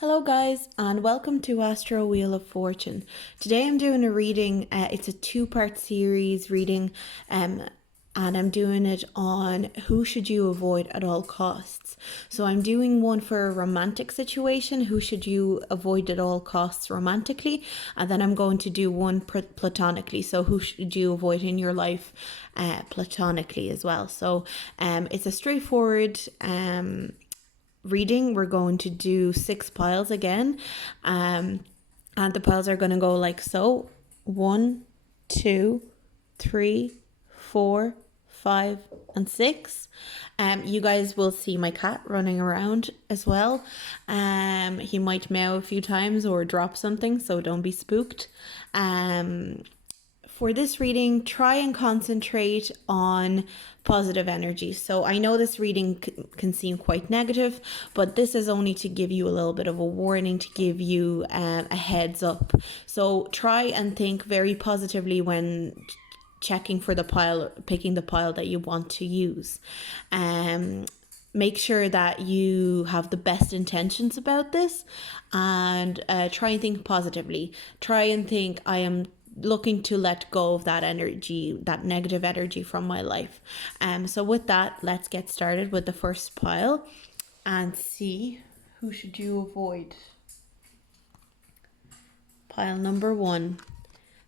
Hello guys and welcome to Astro Wheel of Fortune. Today I'm doing a reading, it's a two-part series reading and I'm doing it on who should you avoid at all costs. So I'm doing one for a romantic situation, who should you avoid at all costs romantically, and then I'm going to do one platonically, so who should you avoid in your life platonically as well. So it's a straightforward reading. We're going to do 6 piles again, and the piles are going to go like so: 1, 2, 3, 4, 5 and 6. You guys will see my cat running around as well. He might meow a few times or drop something, so don't be spooked. For this reading, try and concentrate on positive energy. So I know this reading can seem quite negative, but this is only to give you a little bit of a warning, to give you a heads up. So try and think very positively when checking for the pile, picking the pile that you want to use. Make sure that you have the best intentions about this, and try and think positively. Try and think, I am looking to let go of that energy, that negative energy from my life. So with that, let's get started with the first pile and see who should you avoid. Pile number 1.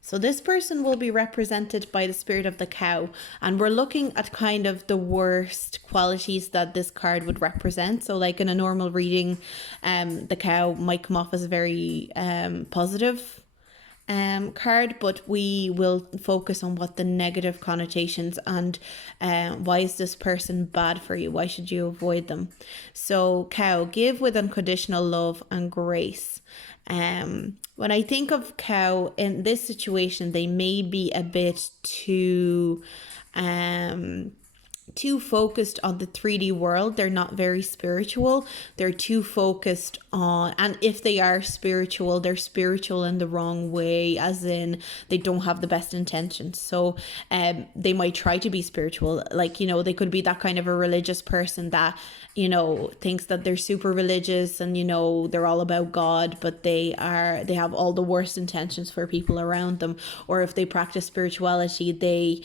So this person will be represented by the spirit of the cow, and we're looking at kind of the worst qualities that this card would represent. So like in a normal reading, the cow might come off as a very positive card, but we will focus on what the negative connotations and why is this person bad for you, why should you avoid them. So cow, give with unconditional love and grace. When I think of cow in this situation, they may be a bit too focused on the 3D world. They're not very spiritual. They're too focused on, and if they are spiritual, they're spiritual in the wrong way, as in they don't have the best intentions. So they might try to be spiritual, like, you know, they could be that kind of a religious person that, you know, thinks that they're super religious and, you know, they're all about God, but they have all the worst intentions for people around them. Or if they practice spirituality, they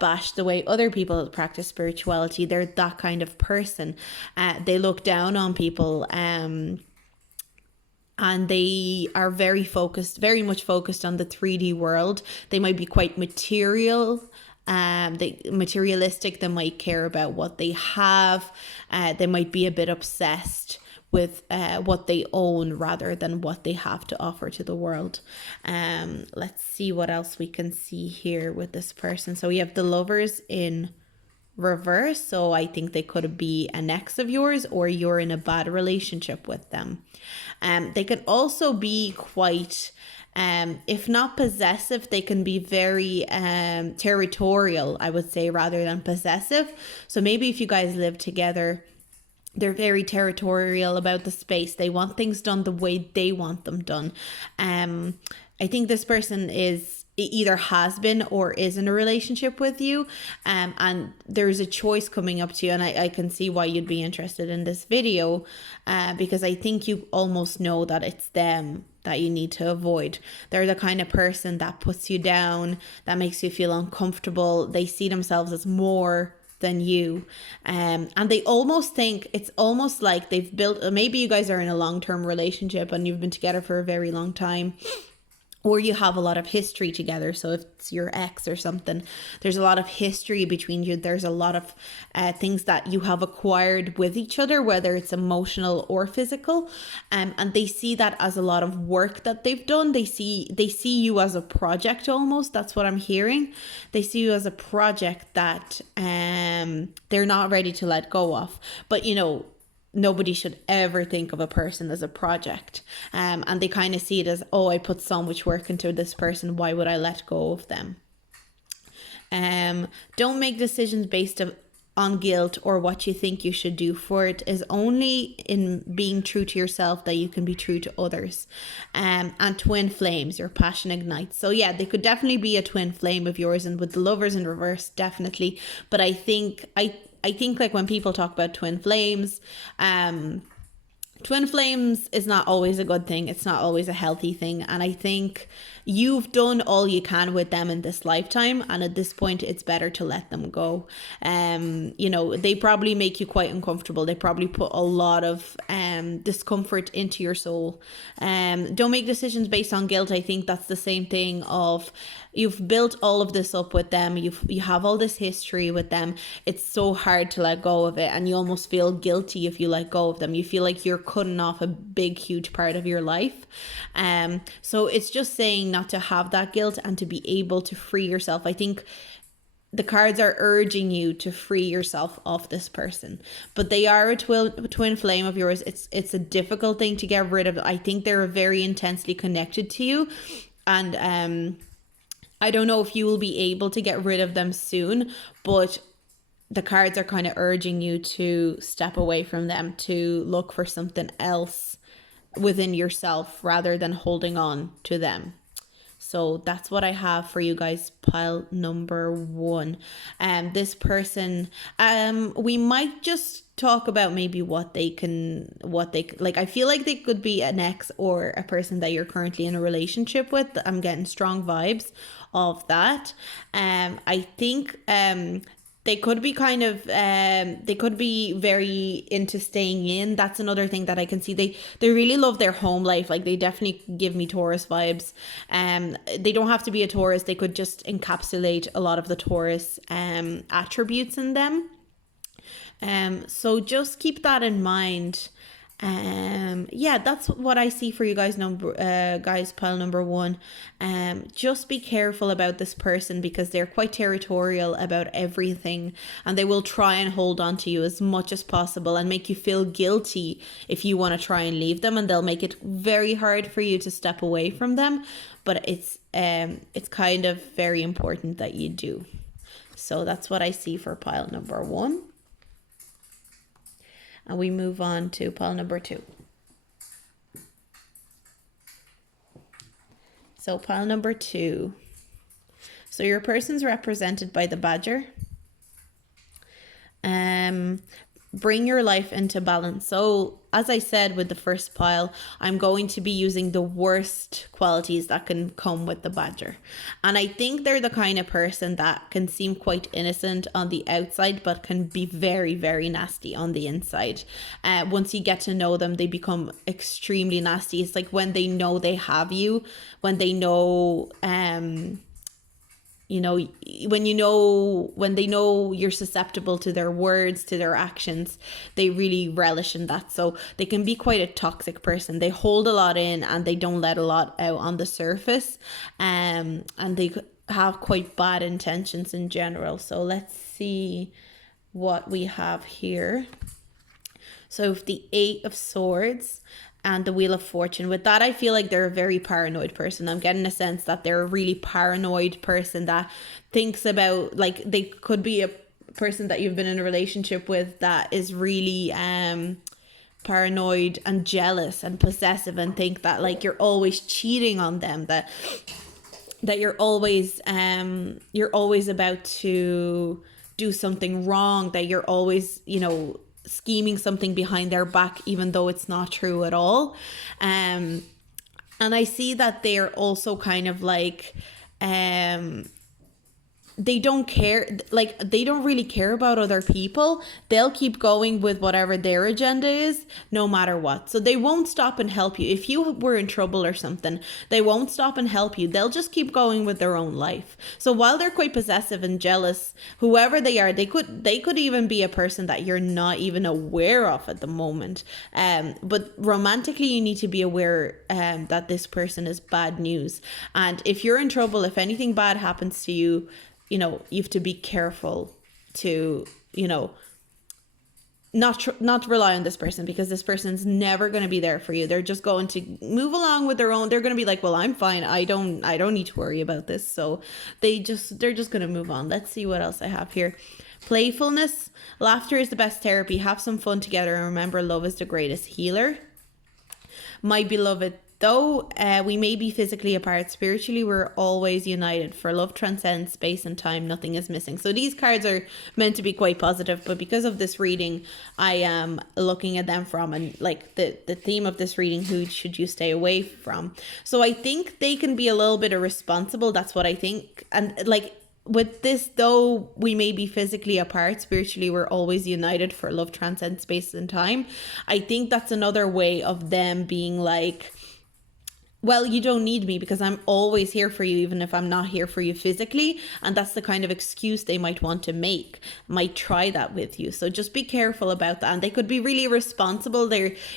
bash the way other people practice spirituality. They're that kind of person. They look down on people, and they are very much focused on the 3D world. They might be quite materialistic. They might care about what they have. They might be a bit obsessed with what they own rather than what they have to offer to the world. Let's see what else we can see here with this person. So we have the Lovers in reverse. So I think they could be an ex of yours, or you're in a bad relationship with them. They could also be quite, if not possessive, they can be very territorial, I would say, rather than possessive. So maybe if you guys live together, they're very territorial about the space. They want things done the way they want them done. I think this person either has been or is in a relationship with you, and there's a choice coming up to you, and I can see why you'd be interested in this video, because I think you almost know that it's them that you need to avoid. They're the kind of person that puts you down, that makes you feel uncomfortable. They see themselves as more than you, and they almost think, it's almost like they've built, maybe you guys are in a long-term relationship and you've been together for a very long time, or you have a lot of history together. So if it's your ex or something, there's a lot of history between you. There's a lot of things that you have acquired with each other, whether it's emotional or physical. And they see that as a lot of work that they've done. They see you as a project almost. That's what I'm hearing. They see you as a project that they're not ready to let go of. But, you know, nobody should ever think of a person as a project. And they kind of see it as, oh, I put so much work into this person, why would I let go of them? Don't make decisions based on guilt or what you think you should do, for it is only in being true to yourself that you can be true to others. And twin flames, your passion ignites. So yeah, they could definitely be a twin flame of yours, and with the Lovers in reverse, definitely. But I think like when people talk about twin flames, twin flames is not always a good thing. It's not always a healthy thing. And I think you've done all you can with them in this lifetime. And at this point, it's better to let them go. You know, they probably make you quite uncomfortable. They probably put a lot of discomfort into your soul. Don't make decisions based on guilt. I think that's the same thing of, you've built all of this up with them. You have all this history with them. It's so hard to let go of it, and you almost feel guilty if you let go of them. You feel like you're cutting off a big, huge part of your life. So it's just saying not to have that guilt and to be able to free yourself. I think the cards are urging you to free yourself of this person, but they are a twin flame of yours. It's a difficult thing to get rid of. I think they're very intensely connected to you, and I don't know if you will be able to get rid of them soon, but the cards are kind of urging you to step away from them, to look for something else within yourself rather than holding on to them. So that's what I have for you guys, pile number 1. This person, we might just talk about maybe what they like. I feel like they could be an ex or a person that you're currently in a relationship with. I'm getting strong vibes of that. I think they could be kind of they could be very into staying in. That's another thing that I can see. They really love their home life. Like, they definitely give me Taurus vibes. They don't have to be a Taurus. They could just encapsulate a lot of the Taurus attributes in them. So just keep that in mind. Yeah, that's what I see for you guys, pile number 1. Just be careful about this person, because they're quite territorial about everything, and they will try and hold on to you as much as possible and make you feel guilty if you want to try and leave them, and they'll make it very hard for you to step away from them. But it's kind of very important that you do. So that's what I see for pile number 1. And we move on to pile number 2. So pile number 2. So your person's represented by the badger. Bring your life into balance. So as I said with the first pile, I'm going to be using the worst qualities that can come with the badger. And I think they're the kind of person that can seem quite innocent on the outside, but can be very, very nasty on the inside. Once you get to know them, they become extremely nasty. It's like when they know they have you, when they know, when they know you're susceptible to their words, to their actions, they really relish in that. So they can be quite a toxic person. They hold a lot in and they don't let a lot out on the surface. And they have quite bad intentions in general. So let's see what we have here. So if the 8 of Swords and the Wheel of Fortune. With that, I feel like they're a very paranoid person. I'm getting a sense that they're a really paranoid person that thinks about, like, they could be a person that you've been in a relationship with that is really paranoid and jealous and possessive, and think that, like, you're always cheating on them, that you're always about to do something wrong, that you're always, scheming something behind their back, even though it's not true at all. And I see that they're also kind of like, they don't care, like, they don't really care about other people. They'll keep going with whatever their agenda is, no matter what. So they won't stop and help you. If you were in trouble or something, they won't stop and help you. They'll just keep going with their own life. So while they're quite possessive and jealous, whoever they are, they could even be a person that you're not even aware of at the moment. But romantically, you need to be aware that this person is bad news. And if you're in trouble, if anything bad happens to you, you have to be careful to, not rely on this person, because this person's never going to be there for you. They're just going to move along with their own. They're going to be like, well, I'm fine. I don't need to worry about this. So they're just going to move on. Let's see what else I have here. Playfulness. Laughter is the best therapy. Have some fun together, and remember, love is the greatest healer. My beloved, though we may be physically apart, spiritually we're always united. For love transcends space and time, nothing is missing. So these cards are meant to be quite positive, but because of this reading, I am looking at them from, and like the theme of this reading, who should you stay away from? So I think they can be a little bit irresponsible. That's what I think. And like, with this, though we may be physically apart, spiritually we're always united. For love transcends space and time. I think that's another way of them being like, well, you don't need me because I'm always here for you, even if I'm not here for you physically. And that's the kind of excuse they might want to make, might try that with you. So just be careful about that. And they could be really responsible.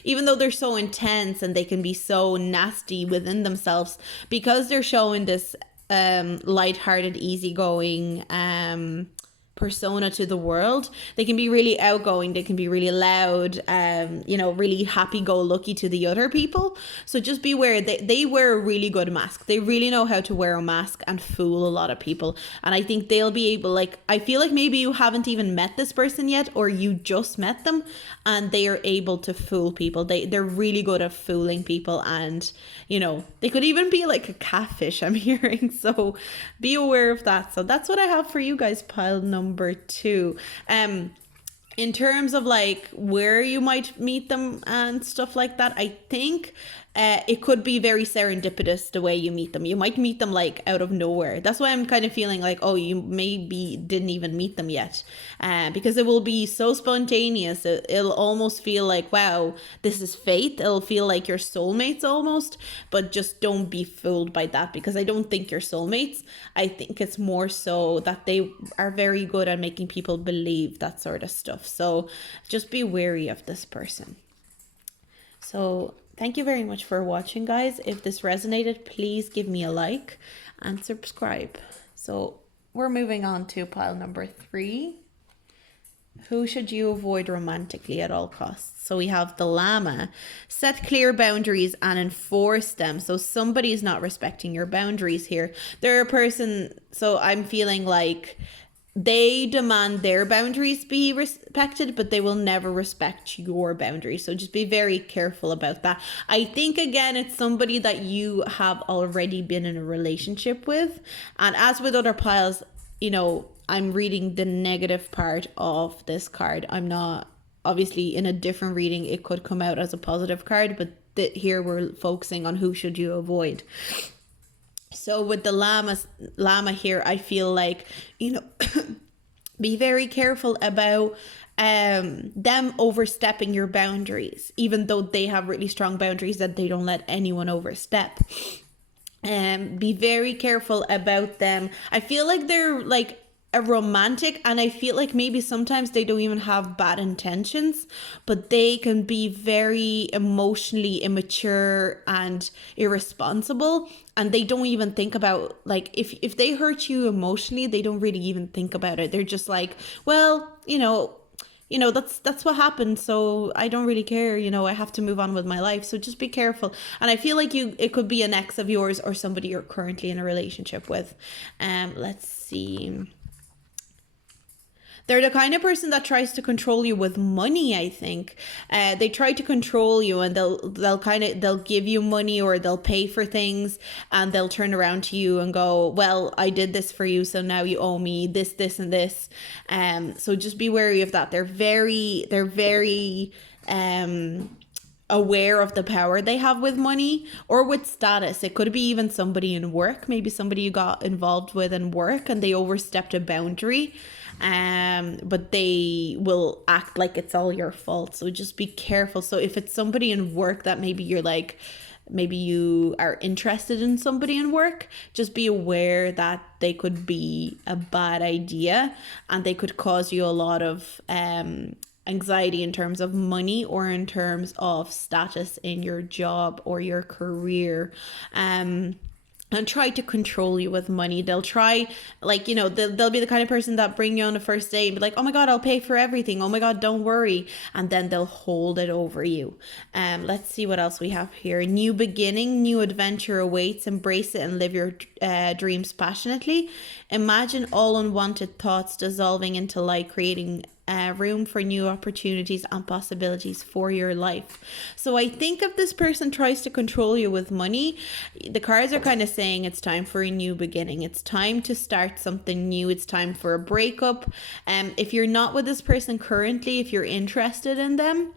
Even though they're so intense and they can be so nasty within themselves, because they're showing this lighthearted, easygoing persona to the world, they can be really outgoing, they can be really loud, really happy-go-lucky to the other people. So just beware. They wear a really good mask. They really know how to wear a mask and fool a lot of people. And I think they'll be able, like, I feel like maybe you haven't even met this person yet, or you just met them, and they are able to fool people. They're really good at fooling people, and they could even be like a catfish, I'm hearing. So be aware of that. So that's what I have for you guys, pile number 2. In terms of like where you might meet them and stuff like that, I think it could be very serendipitous the way you meet them. You might meet them like out of nowhere. That's why I'm kind of feeling like, oh, you maybe didn't even meet them yet, because it will be so spontaneous. It'll almost feel like, wow, this is fate. It'll feel like your soulmates almost, but just don't be fooled by that, because I don't think you're soulmates. I think it's more so that they are very good at making people believe that sort of stuff. So just be wary of this person. So thank you very much for watching, guys. If this resonated, please give me a like and subscribe. So we're moving on to pile number 3. Who should you avoid romantically at all costs? So we have the llama. Set clear boundaries and enforce them. So somebody is not respecting your boundaries here. They're a person, so I'm feeling like they demand their boundaries be respected, but they will never respect your boundaries. So just be very careful about that. I think, again, it's somebody that you have already been in a relationship with. And as with other piles, I'm reading the negative part of this card. I'm not, obviously in a different reading, it could come out as a positive card, but here we're focusing on who should you avoid. So with the llama here, I feel like, be very careful about them overstepping your boundaries, even though they have really strong boundaries that they don't let anyone overstep. Be very careful about them. I feel like they're like a romantic, and I feel like maybe sometimes they don't even have bad intentions, but they can be very emotionally immature and irresponsible, and they don't even think about, like, if they hurt you emotionally, they don't really even think about it. They're just like, well, that's what happened, so I don't really care, I have to move on with my life. So just be careful. And I feel like it could be an ex of yours or somebody you're currently in a relationship with. Let's see. They're the kind of person that tries to control you with money, I think. They try to control you, and they'll give you money, or they'll pay for things, and they'll turn around to you and go, well, I did this for you, so now you owe me this, and this. So just be wary of that. They're very aware of the power they have with money or with status. It could be even somebody in work, maybe somebody you got involved with in work and they overstepped a boundary. But they will act like it's all your fault. So just be careful. So if it's somebody in work that maybe you are interested in somebody in work, just be aware that they could be a bad idea, and they could cause you a lot of anxiety in terms of money or in terms of status in your job or your career. And try to control you with money. They'll try, like, they'll be the kind of person that bring you on a first date and be like, oh my God, I'll pay for everything. Oh my God, don't worry. And then they'll hold it over you. Let's see what else we have here. New beginning, new adventure awaits. Embrace it and live your dreams passionately. Imagine all unwanted thoughts dissolving into light, creating room for new opportunities and possibilities for your life. So I think if this person tries to control you with money, the cards are kind of saying it's time for a new beginning. It's time to start something new. It's time for a breakup. If you're not with this person currently, if you're interested in them,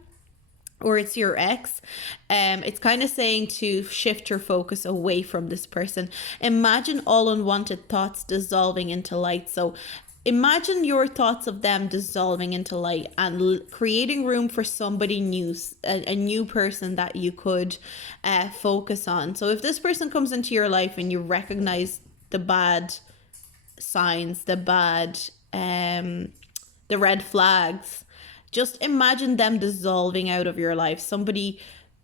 or it's your ex, it's kind of saying to shift your focus away from this person. Imagine all unwanted thoughts dissolving into light. So imagine your thoughts of them dissolving into light and creating room for somebody new, a new person that you could focus on. So if this person comes into your life and you recognize the bad signs, the red flags, just imagine them dissolving out of your life. Somebody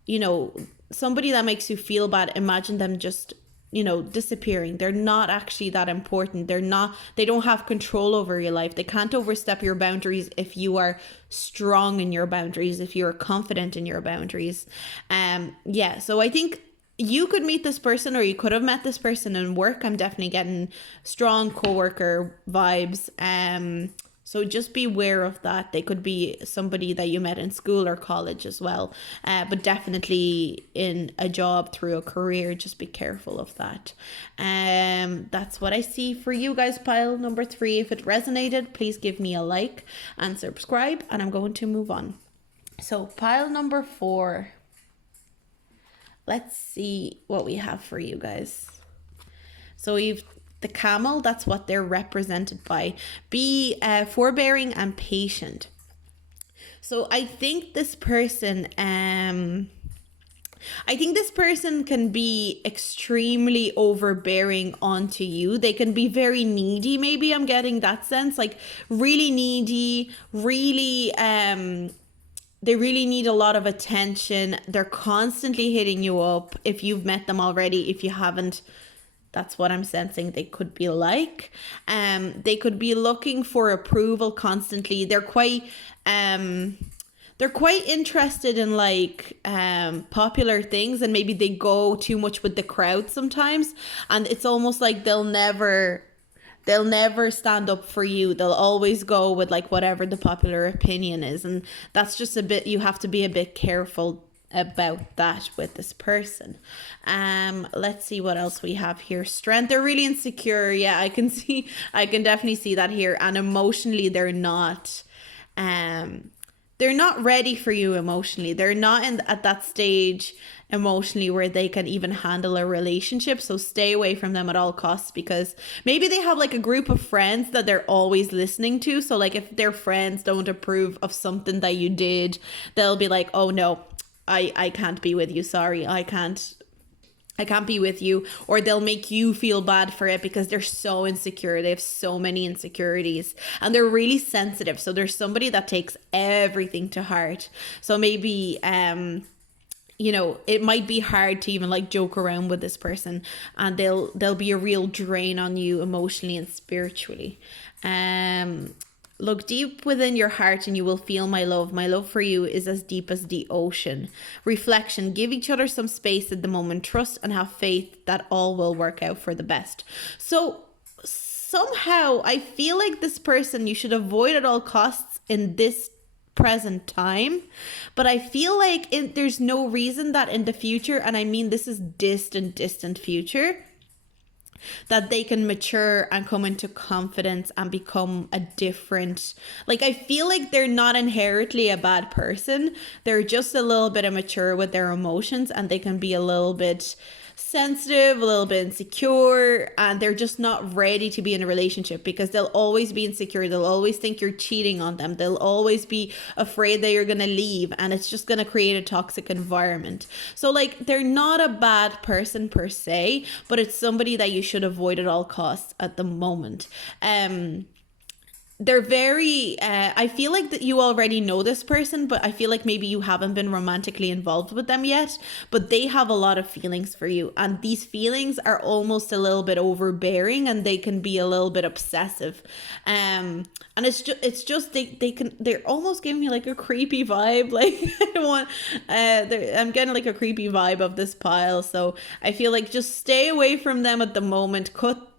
that makes you feel bad, imagine them just, disappearing. They're not actually that important. They don't have control over your life. They can't overstep your boundaries if you are strong in your boundaries, if you're confident in your boundaries. So I think you could meet this person, or you could have met this person in work. I'm definitely getting strong coworker vibes. So just be aware of that. They could be somebody that you met in school or college as well. But definitely in a job, through a career, just be careful of that. That's what I see for you guys, pile number 3. If it resonated, please give me a like and subscribe, and I'm going to move on. So pile number 4. Let's see what we have for you guys. So you've the camel, that's what they're represented by. Be forbearing and patient. So I think this person, can be extremely overbearing onto you. They can be very needy. Maybe I'm getting that sense, like really needy, really, they really need a lot of attention. They're constantly hitting you up. If you've met them already, if you haven't, that's what I'm sensing they could be like. They could be looking for approval constantly. They're quite interested in popular things, and maybe they go too much with the crowd sometimes. And it's almost like they'll never stand up for you. They'll always go with whatever the popular opinion is. And that's just you have to be a bit careful about that with this person. Let's see what else we have here. Strength. They're really insecure. Yeah, I can definitely see that here. And emotionally, they're not ready for you emotionally. They're not at that stage emotionally where they can even handle a relationship. So stay away from them at all costs, because maybe they have a group of friends that they're always listening to. So if their friends don't approve of something that you did, they'll be like, oh no, I can't be with you. Sorry, I can't be with you. Or they'll make you feel bad for it because they're so insecure. They have so many insecurities and they're really sensitive. So there's somebody that takes everything to heart. So maybe, it might be hard to even joke around with this person, and they'll be a real drain on you emotionally and spiritually. Look deep within your heart and you will feel my love. My love for you is as deep as the ocean. Reflection. Give each other some space at the moment. Trust and have faith that all will work out for the best. So somehow I feel like this person you should avoid at all costs in this present time. But I feel like there's no reason that in the future, and I mean this is distant future, that they can mature and come into confidence and become a different, I feel like they're not inherently a bad person. They're just a little bit immature with their emotions, and they can be a little bit sensitive, a little bit insecure, and they're just not ready to be in a relationship because they'll always be insecure. They'll always think you're cheating on them. They'll always be afraid that you're going to leave, and it's just going to create a toxic environment. So they're not a bad person per se, but it's somebody that you should avoid at all costs at the moment. They're very, I feel like that you already know this person, but I feel like maybe you haven't been romantically involved with them yet, but they have a lot of feelings for you. And these feelings are almost a little bit overbearing, and they can be a little bit obsessive. And they're almost giving me a creepy vibe. I'm getting a creepy vibe of this pile. So I feel like just stay away from them at the moment.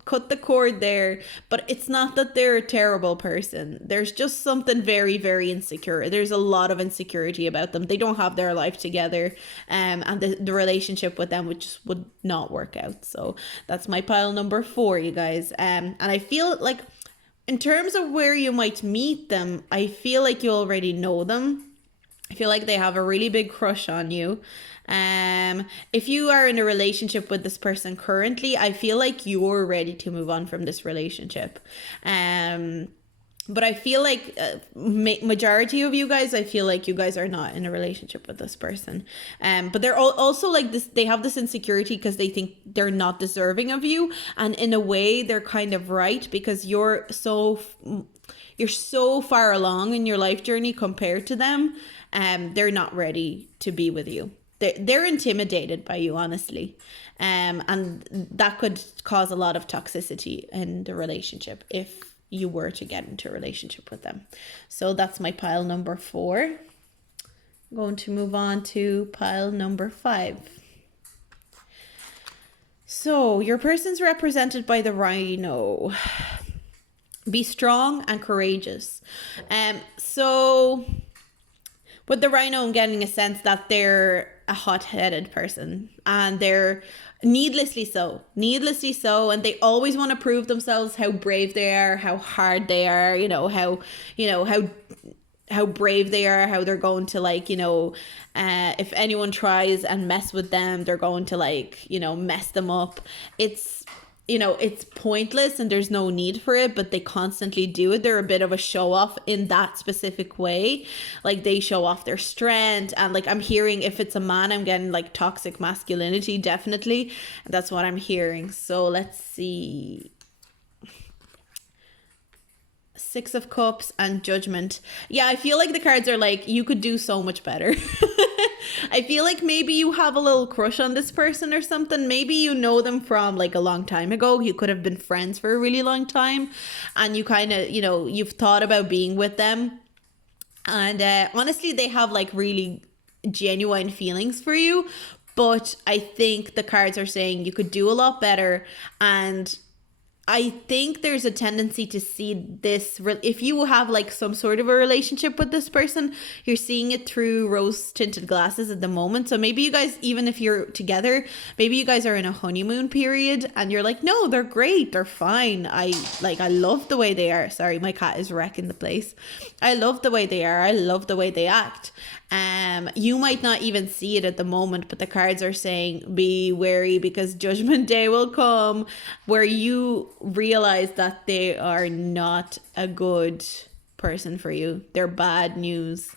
cut the cord there. But it's not that they're a terrible person. There's just something very, very insecure. There's a lot of insecurity about them. They don't have their life together, and the relationship with them would not work out. So that's my pile number 4, you guys. And I feel like in terms of where you might meet them, I feel like you already know them. I feel like they have a really big crush on you. If you are in a relationship with this person currently, I feel like you're ready to move on from this relationship. But I feel like majority of you guys, I feel like you guys are not in a relationship with this person. But they're also like this, they have this insecurity because they think they're not deserving of you. And in a way, they're kind of right, because you're so far along in your life journey compared to them. They're not ready to be with you. They're intimidated by you, honestly. And that could cause a lot of toxicity in the relationship if you were to get into a relationship with them. So that's my pile number 4. I'm going to move on to pile number 5. So your person's represented by the rhino. Be strong and courageous. So with the rhino, I'm getting a sense that they're a hot-headed person, and they're needlessly so, and they always want to prove themselves, how brave they are, how hard they are, how brave they are, how they're going to if anyone tries and mess with them, they're going to mess them up. It's pointless and there's no need for it, but they constantly do it. They're a bit of a show off in that specific way. Like, they show off their strength, and I'm hearing, if it's a man, I'm getting toxic masculinity, definitely. That's what I'm hearing. So let's see. 6 of Cups and Judgment. Yeah, I feel like the cards are you could do so much better. I feel like maybe you have a little crush on this person or something. Maybe you know them from a long time ago. You could have been friends for a really long time, and you kind of, you've thought about being with them. And honestly, they have really genuine feelings for you. But I think the cards are saying you could do a lot better. And I think there's a tendency to see this, if you have some sort of a relationship with this person, you're seeing it through rose tinted glasses at the moment. So maybe you guys, even if you're together, maybe you guys are in a honeymoon period and you're no, they're great, they're fine. I love the way they are. Sorry, my cat is wrecking the place. I love the way they are. I love the way they act. You might not even see it at the moment, but the cards are saying be wary, because Judgment Day will come where you realize that they are not a good person for you. They're bad news.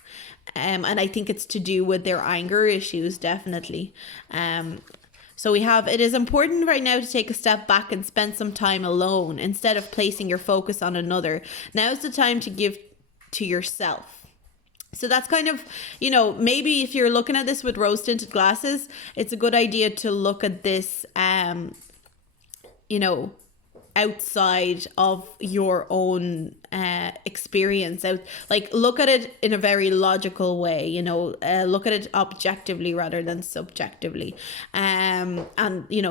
And I think it's to do with their anger issues, definitely. So we have, it is important right now to take a step back and spend some time alone instead of placing your focus on another. Now's the time to give to yourself. So that's kind of, maybe if you're looking at this with rose tinted glasses, it's a good idea to look at this, outside of your own experience. Look at it in a very logical way, look at it objectively rather than subjectively, and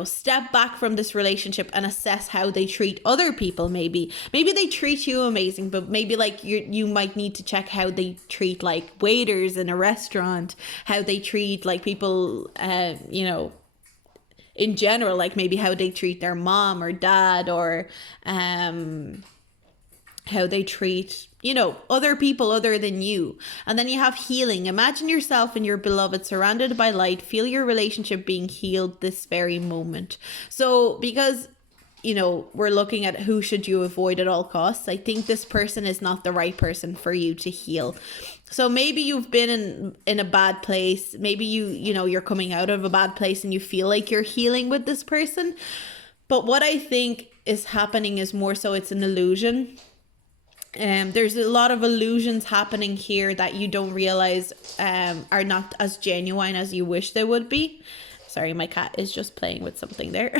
step back from this relationship and assess how they treat other people. Maybe they treat you amazing, but maybe you might need to check how they treat waiters in a restaurant, how they treat people, in general, maybe how they treat their mom or dad, or how they treat, other people other than you. And then you have healing. Imagine yourself and your beloved surrounded by light. Feel your relationship being healed this very moment. So because we're looking at who should you avoid at all costs, I think this person is not the right person for you to heal. So maybe you've been in a bad place. Maybe you're coming out of a bad place and you feel like you're healing with this person. But what I think is happening is more so it's an illusion. There's a lot of illusions happening here that you don't realize are not as genuine as you wish they would be. Sorry, my cat is just playing with something there.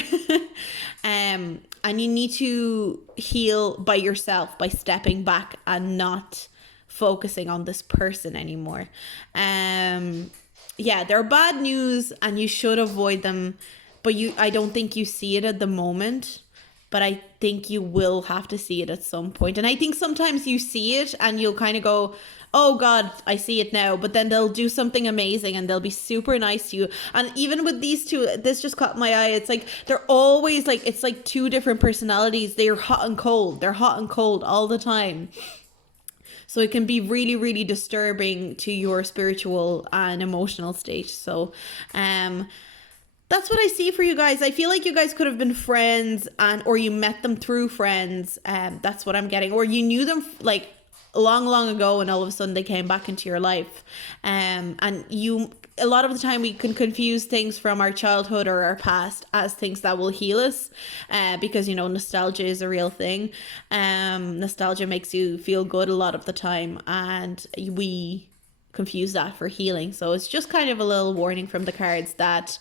And you need to heal by yourself, by stepping back and not focusing on this person anymore. They're bad news and you should avoid them, but I don't think you see it at the moment. but I think you will have to see it at some point. And I think sometimes you see it and you'll kind of go, oh God, I see it now. But then they'll do something amazing and they'll be super nice to you. And even with these two, this just caught my eye. It's like they're always like, it's like two different personalities. They're hot and cold. They're hot and cold all the time. So it can be really, really disturbing to your spiritual and emotional state. So that's what I see for you guys. I feel like you guys could have been friends, or you met them through friends. That's what I'm getting. Or you knew them like long ago, and all of a sudden they came back into your life. And a lot of the time we can confuse things from our childhood or our past as things that will heal us, because nostalgia is a real thing. Nostalgia makes you feel good a lot of the time, and we confuse that for healing. So it's just kind of a little warning from the cards that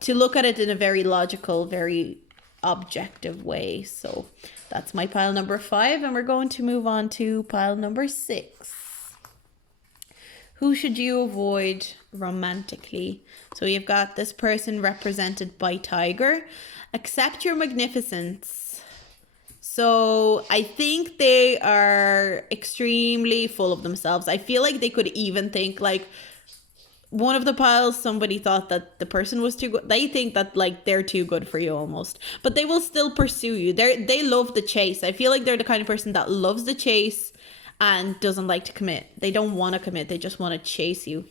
to look at it in a very logical, very objective way. So that's my pile number 5, and we're going to move on to pile number 6. Who should you avoid romantically? So you've got this person represented by Tiger. Accept your magnificence. So I think they are extremely full of themselves. I feel like they could even think like, one of the piles, somebody thought that the person was too good. They think that like they're too good for you almost, but they will still pursue you. They love the chase. I feel like they're the kind of person that loves the chase and doesn't like to commit. They don't want to commit. They just want to chase you.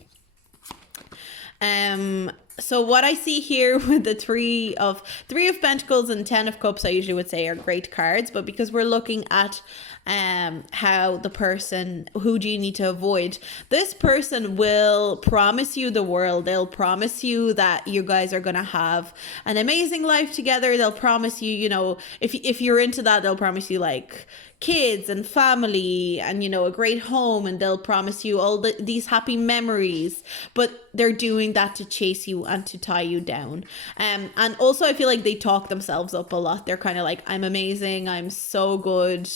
So what I see here with the three of Pentacles and 10 of Cups, I usually would say are great cards, but because we're looking at how the person, who do you need to avoid? This person will promise you the world. They'll promise you that you guys are going to have an amazing life together. They'll promise you, if you're into that, they'll promise you like kids and family and a great home, and they'll promise you all these happy memories, but they're doing that to chase you and to tie you down. And also I feel like they talk themselves up a lot. They're kind of like, I'm amazing, I'm so good,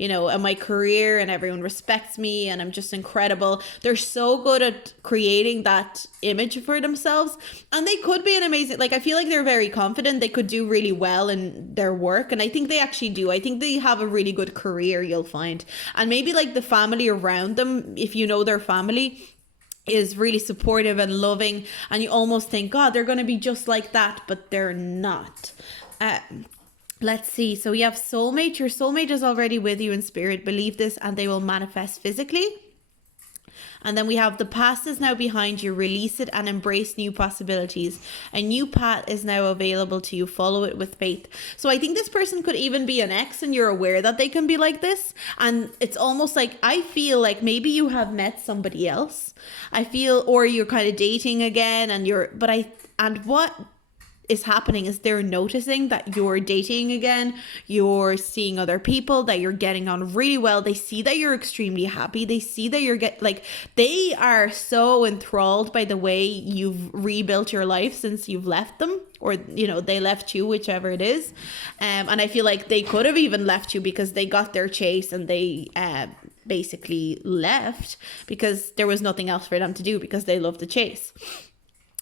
at my career, and everyone respects me, and I'm just incredible. They're so good at creating that image for themselves, and they could be an amazing, like I feel like they're very confident. They could do really well in their work, and I think they actually do. I think they have a really good career, you'll find. And maybe like the family around them, if you know their family, is really supportive and loving, and you almost think, God, they're going to be just like that, but they're not. Let's see. So you have soulmate. Your soulmate is already with you in spirit. Believe this and they will manifest physically. And then we have the past is now behind you. Release it and embrace new possibilities. A new path is now available to you. Follow it with faith. So I think this person could even be an ex, and you're aware that they can be like this. And it's almost like, I feel like maybe you have met somebody else. I feel, or you're kind of dating again, and what is happening is they're noticing that you're dating again, you're seeing other people, that you're getting on really well. They see that you're extremely happy. They see that they are so enthralled by the way you've rebuilt your life since you've left them, or they left you, whichever it is. And I feel like they could have even left you because they got their chase, and they basically left because there was nothing else for them to do, because they love the chase.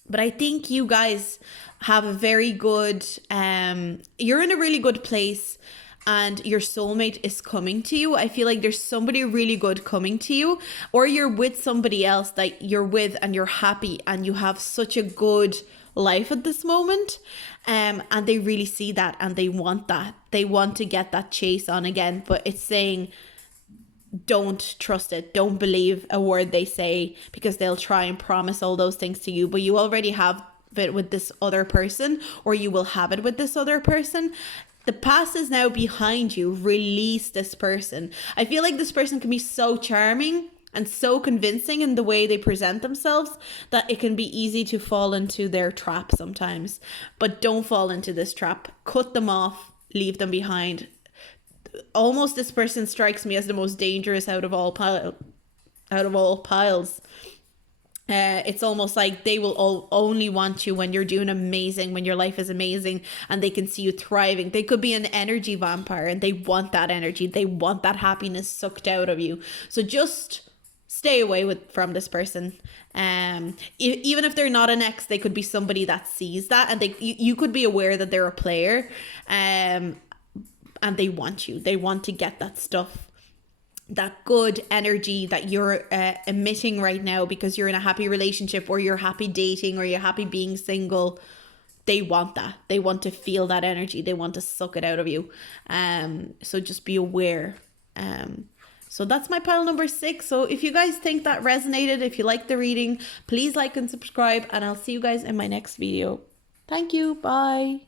But I think you guys have a very good, you're in a really good place, and your soulmate is coming to you. I feel like there's somebody really good coming to you, or you're with somebody else that you're with and you're happy and you have such a good life at this moment. And they really see that, and they want that. They want to get that chase on again, but it's saying, don't trust it. Don't believe a word they say, because they'll try and promise all those things to you, but you already have it with this other person, or you will have it with this other person. The past is now behind you. Release this person. I feel like this person can be so charming and so convincing in the way they present themselves that it can be easy to fall into their trap sometimes. But don't fall into this trap. Cut them off. Leave them behind. Almost this person strikes me as the most dangerous out of all piles. It's almost like they will only want you when you're doing amazing, when your life is amazing, and they can see you thriving. They could be an energy vampire, and they want that energy. They want that happiness sucked out of you. So just stay away from this person. Even if they're not an ex, they could be somebody that sees that, and you could be aware that they're a player. and they want you. They want to get that stuff, that good energy that you're emitting right now because you're in a happy relationship, or you're happy dating, or you're happy being single. They want that. They want to feel that energy. They want to suck it out of you. So just be aware. So that's my pile number 6. So if you guys think that resonated, if you like the reading, please like and subscribe, and I'll see you guys in my next video. Thank you. Bye.